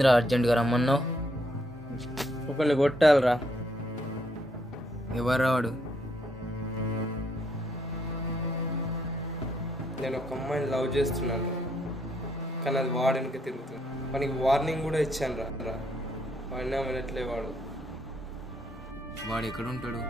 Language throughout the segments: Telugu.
ఏంద్రా అర్జెంట్గా రమ్మన్నావు? ఒకరిని కొట్టాలరా. ఎవరు వాడు? నేను ఒక అమ్మాయిని లవ్ చేస్తున్నాను, కానీ అది వాడికి తిరుగుతుంది. వానికి వార్నింగ్ కూడా ఇచ్చాను రా, వాడినా వినట్లే. వాడు ఎక్కడుంటాడు?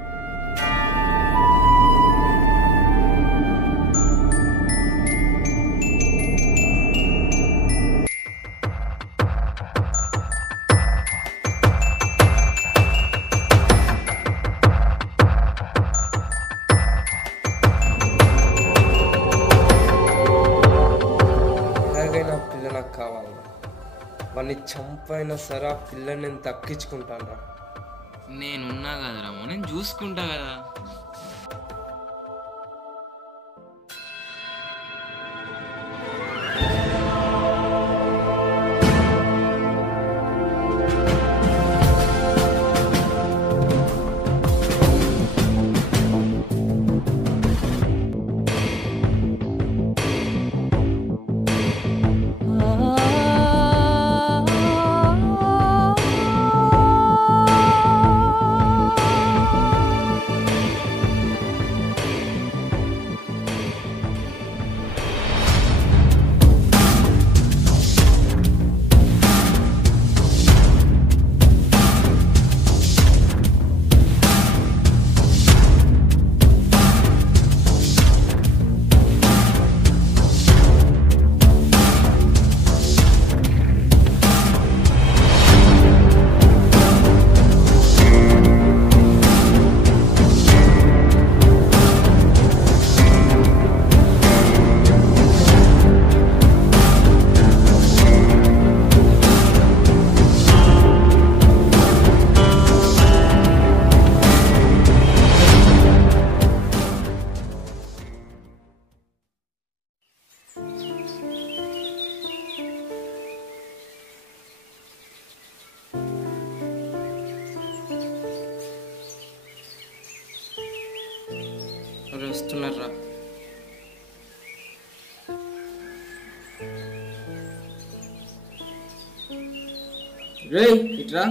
ఎలాగైనా ఆ పిల్ల నాకు కావాలి. వాడిని చంపైనా సరే ఆ పిల్లని నేను దక్కించుకుంటాను రా. నేనున్నా కదరా, నేను చూసుకుంటా కదా. వస్తున్నారా? రే ఇట్రా.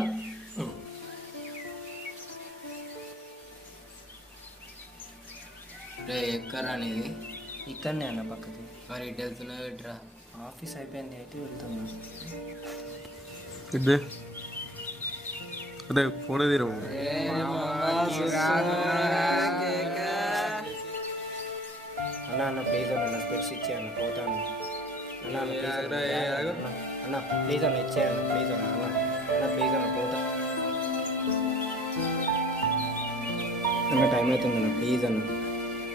రే ఎక్కరా నీది? ఇక్కడనే అన్న పక్కకి. మరి ఇటు వెళ్తున్నావు ఇట్రా. ఆఫీస్ అయిపోయింది అయితే వెళ్తున్నా. అదే ఫోన్ తీరవు. అన్న ప్లీజ్ అన్న, స్పెట్స్ ఇచ్చేయన్న, పోతాను అన్న. అన్న ప్లీజ్ అన్న ఇచ్చేయన్న, ప్లీజ్ అన్న. అన్న ప్లీజ్ అన్న, పోతా అన్న. టైం అవుతుంది అన్న, ప్లీజ్ అన్న.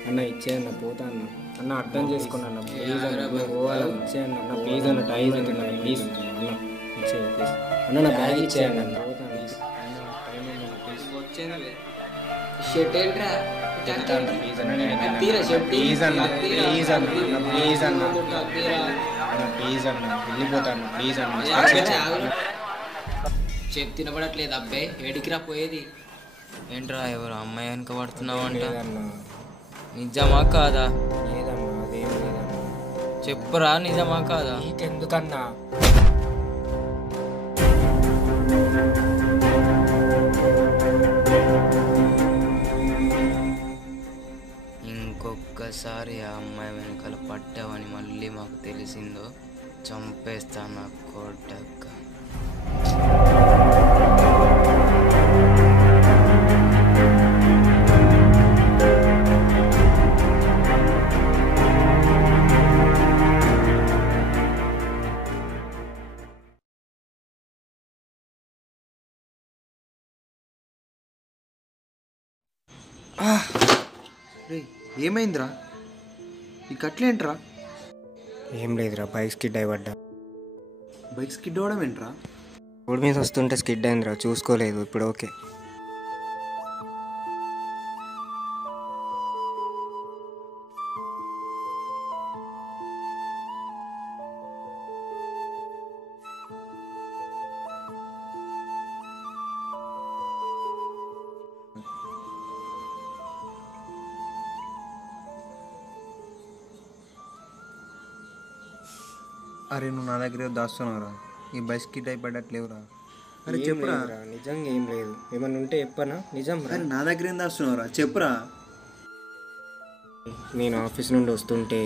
అన్న ఇచ్చేయన్న, పోతా అన్న. అన్న అర్థం చేసుకున్నా, ప్లీజ్ అన్న. పోవాలన్న, ఇచ్చేయన్న. అన్న ప్లీజ్ అన్న, టైం అవుతుంది అన్న, ప్లీజ్ అన్న. ఇచ్చేయ ప్లీజ్ అన్న. నా బ్యాగ్ ఇచ్చేయన్న, పోతాను ప్లీజ్ అన్న. టైం అయింది ప్లీజ్. షర్ట్ ఏంట్రా? ప్లీజ్ అన్న, ప్లీజ్ అన్న, ప్లీజ్ అన్న, ప్లీజ్ అన్న, ప్లీజ్ అన్న, వెళ్ళిపోతాను ప్లీజ్ అన్న. చెప్పు తినబడట్లేదు అబ్బాయి, ఏడికిరా పోయేది? ఏంట్రా ఎవరు అమ్మాయి వెనక పడుతున్నావు అంట? నిజమా కాదా? లేదన్నా, అదేం లేదన్నా. చెప్పురా, నిజమా కాదా? నీకెందుకన్నా? ఇంకొక్కసారి ఆ అమ్మాయి వెనకాల పట్టావని మళ్ళీ మాకు తెలిసిందో చంపేస్తా నా కొట్టక్క. ఏమైందిరా? ఈ కట్లేంట్రా? ఏం లేదురా, బైక్ స్కిడ్ అయ్యబడ్డా. బైక్ స్కిడ్ అవడం ఏంట్రా? రోడ్ మీద వస్తుంటే స్కిడ్ అయిందిరా, చూసుకోలేదు. ఇప్పుడు ఓకే. అరే నువ్వు నా దగ్గర దాస్తున్నావురా, ఈ బస్కి టైప్ పడట్లేవురా. అరే ఏం చెప్పురా. లేదురా, నిజంగా ఏం లేదు. ఏమన్నా ఉంటే చెప్పనా? నిజం రా. అరే నా దగ్గర ఏం దాస్తున్నావురా, చెప్పురా. నేను ఆఫీస్ నుండి వస్తుంటే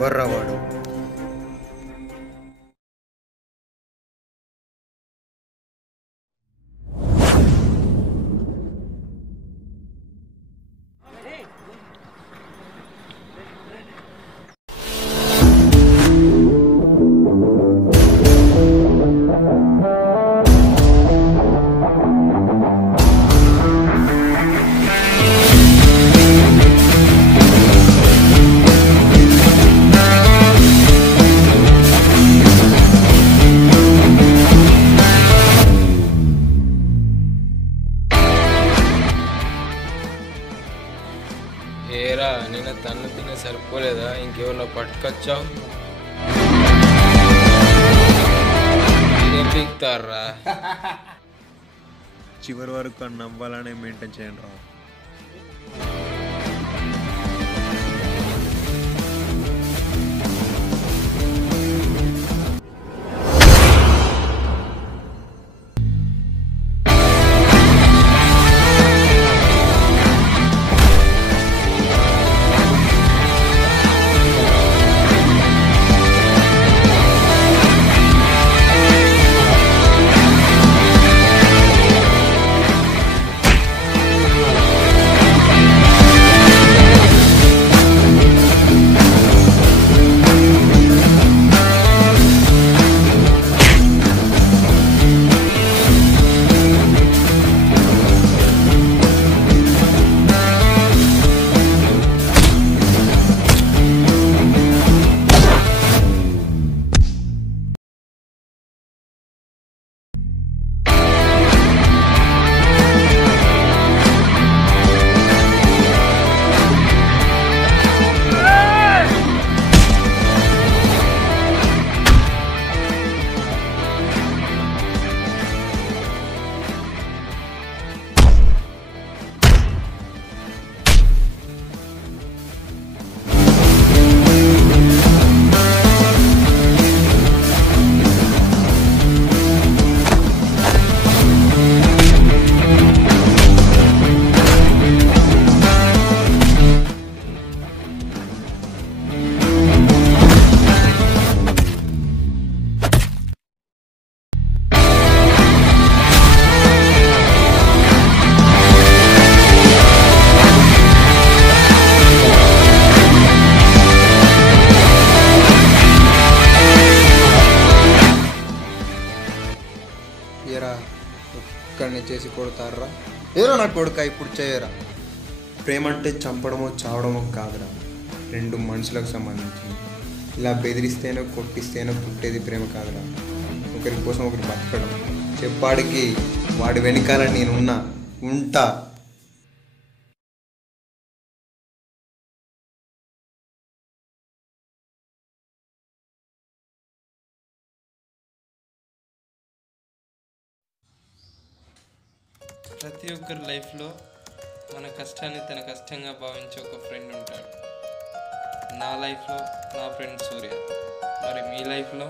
ఎవర్రా వాడు? ఏరా నేను తన్ను తినే సరిపోలేదా, ఇంకేమన్నా పట్టుకొచ్చావు? మీరేం పీకుతారా? చివరి వరకు అని నవ్వాలనే మెయింటైన్ చేయండి రా. ఏరా ఒక్కడిని చేసి కొడతారా? ఏరా నా కొడుక ఇప్పుడు చేయరా. ప్రేమ అంటే చంపడమో చావడమో కాదురా, రెండు మనుషులకు సంబంధించింది. ఇలా బెదిరిస్తేనో కొట్టిస్తేనో పుట్టేది ప్రేమ కాదురా. ఒకరి కోసం ఒకరి బతకడం. చెప్పాడికి వాడి వెనకాల నేనున్నా ఉంటా. ప్రతి ఒక్కరి లైఫ్లో మన కష్టాన్ని తన కష్టంగా భావించే ఒక ఫ్రెండ్ ఉంటాడు. నా లైఫ్లో నా ఫ్రెండ్ సూర్య. మరి మీ లైఫ్లో